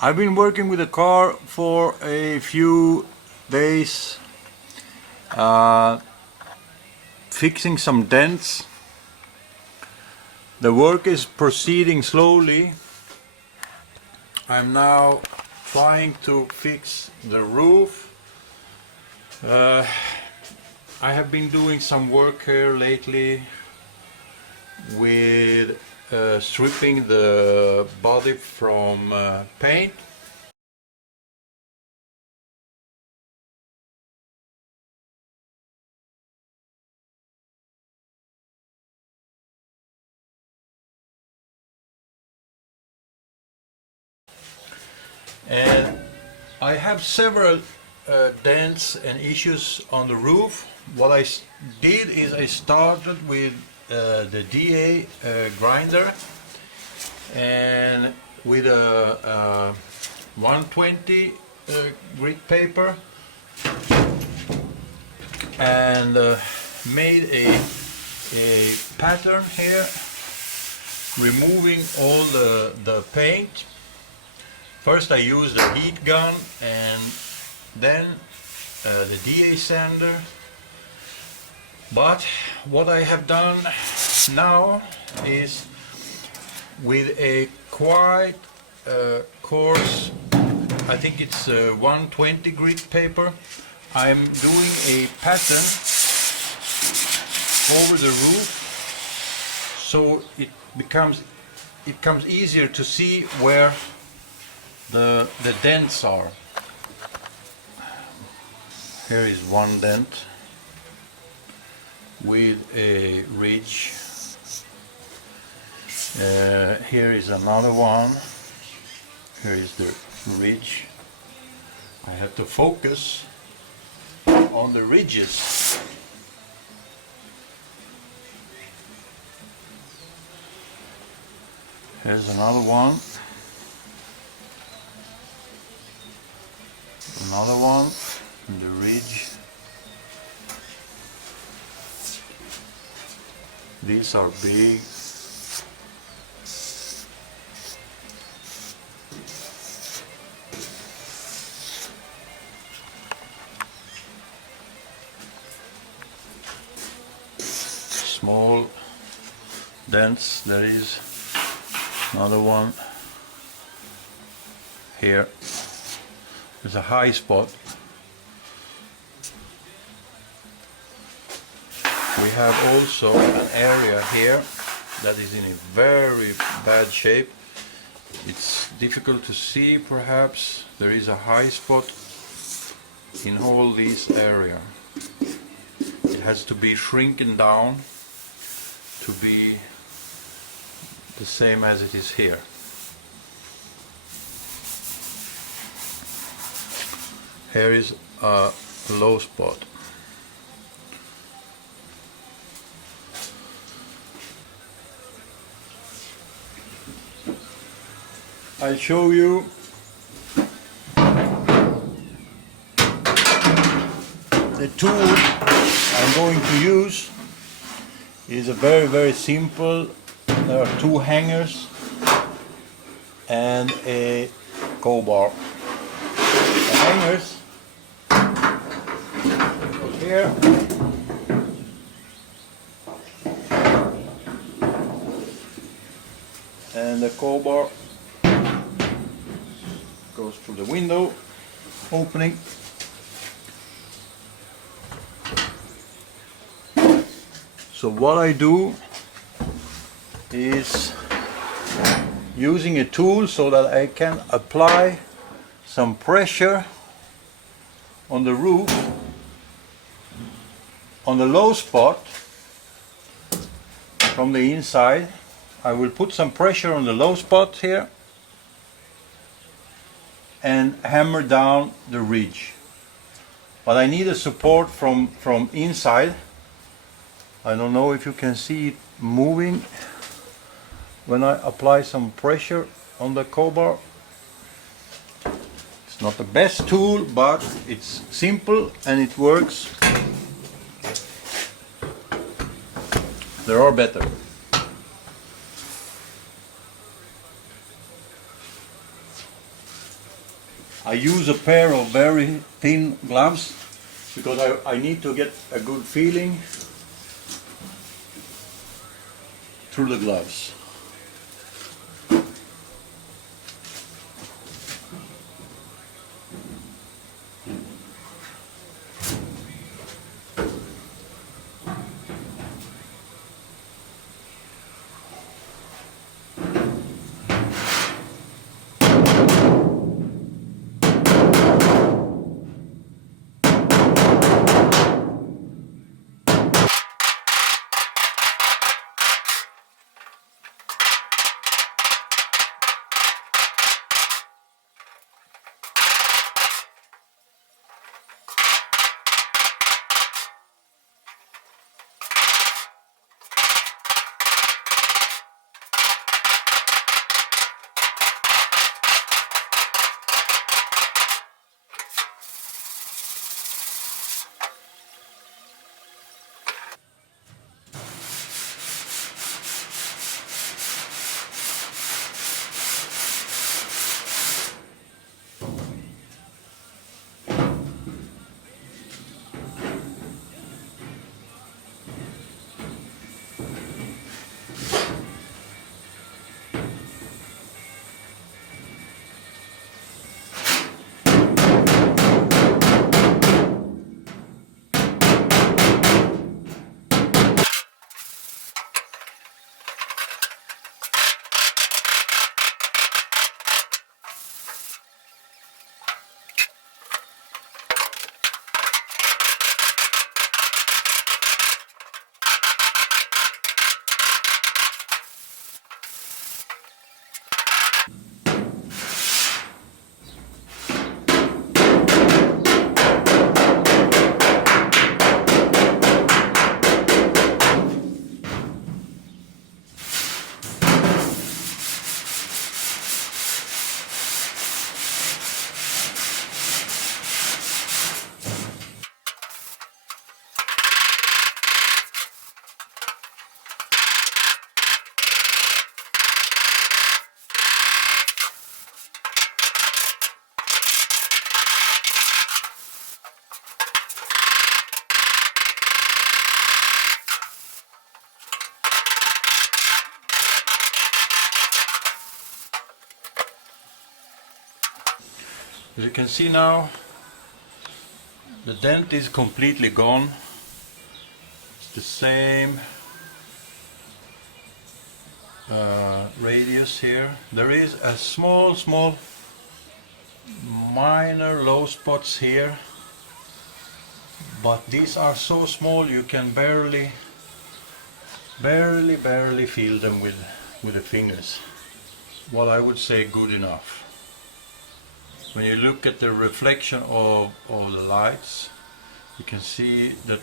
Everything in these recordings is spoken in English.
I've been working with the car for a few days, fixing some dents. The work is proceeding slowly. I'm now trying to fix the roof. I have been doing some work here lately with stripping the body from paint. And I have several dents and issues on the roof. What I did is I started with the DA grinder and with a 120 grit paper, and made a pattern here, removing all the paint. First I used a heat gun and then the DA sander. But what I have done now is, with a quite coarse, I think it's 120 grit paper, I'm doing a pattern over the roof, so it becomes easier to see where the dents are. Here is one dent with a ridge. Here is another one. Here is the ridge. I have to focus on the ridges. Here's another one. Another one in the ridge. These are big. Small dents. There is another one here. There's a high spot. We have also an area here that is in a very bad shape. It's difficult to see, perhaps. There is a high spot in all this area. It has to be shrinking down to be the same as it is here. Here is a low spot. I'll show you the tool I'm going to use. Is a very simple. There are two hangers and a crowbar. The hangers go here. And the crowbar goes through the window opening. So what I do is using a tool so that I can apply some pressure on the roof, on the low spot from the inside. I will put some pressure on the low spot here and hammer down the ridge. But I need a support from inside. I don't know if you can see it moving when I apply some pressure on the crowbar. It's not the best tool, but it's simple and it works. There are better. I use a pair of very thin gloves because I need to get a good feeling through the gloves. As you can see now, the dent is completely gone. It's the same radius here. There is a small minor low spots here, but these are so small you can barely feel them with the fingers. What I would say good enough. When you look at the reflection of the lights, you can see that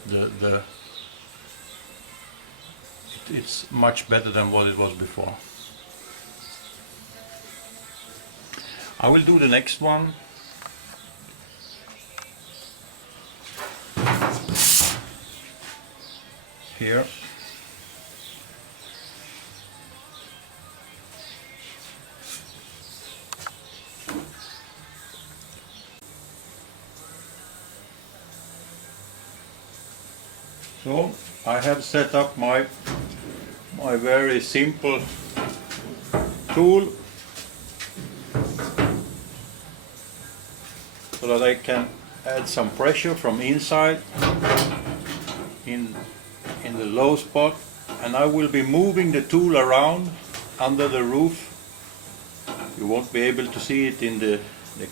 it's much better than what it was before. I will do the next one. Here. So I have set up my very simple tool so that I can add some pressure from inside in the low spot, and I will be moving the tool around under the roof. You won't be able to see it in the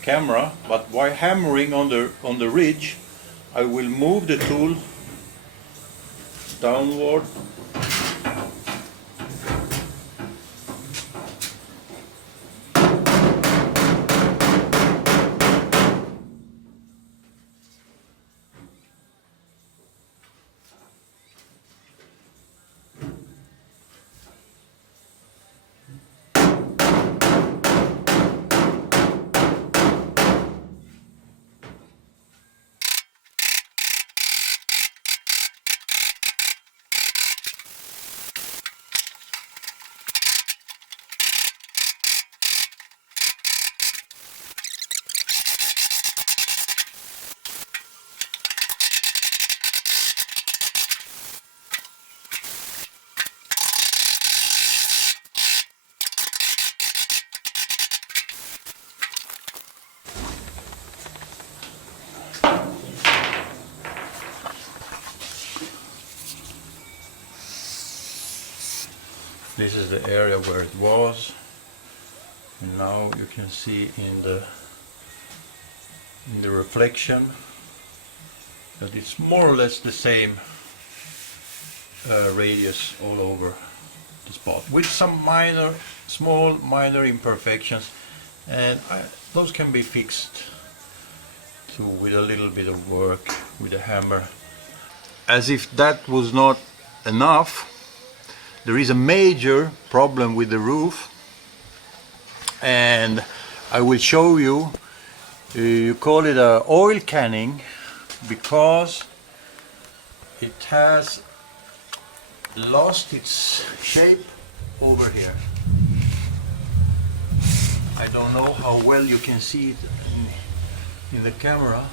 camera, but while hammering on the ridge, I will move the tool downward . This is the area where it was, and now you can see in the reflection that it's more or less the same radius all over the spot, with some small minor imperfections, and those can be fixed too with a little bit of work with a hammer. As if that was not enough, there is a major problem with the roof, and I will show you. You call it a oil canning because it has lost its shape over here. I don't know how well you can see it in the camera,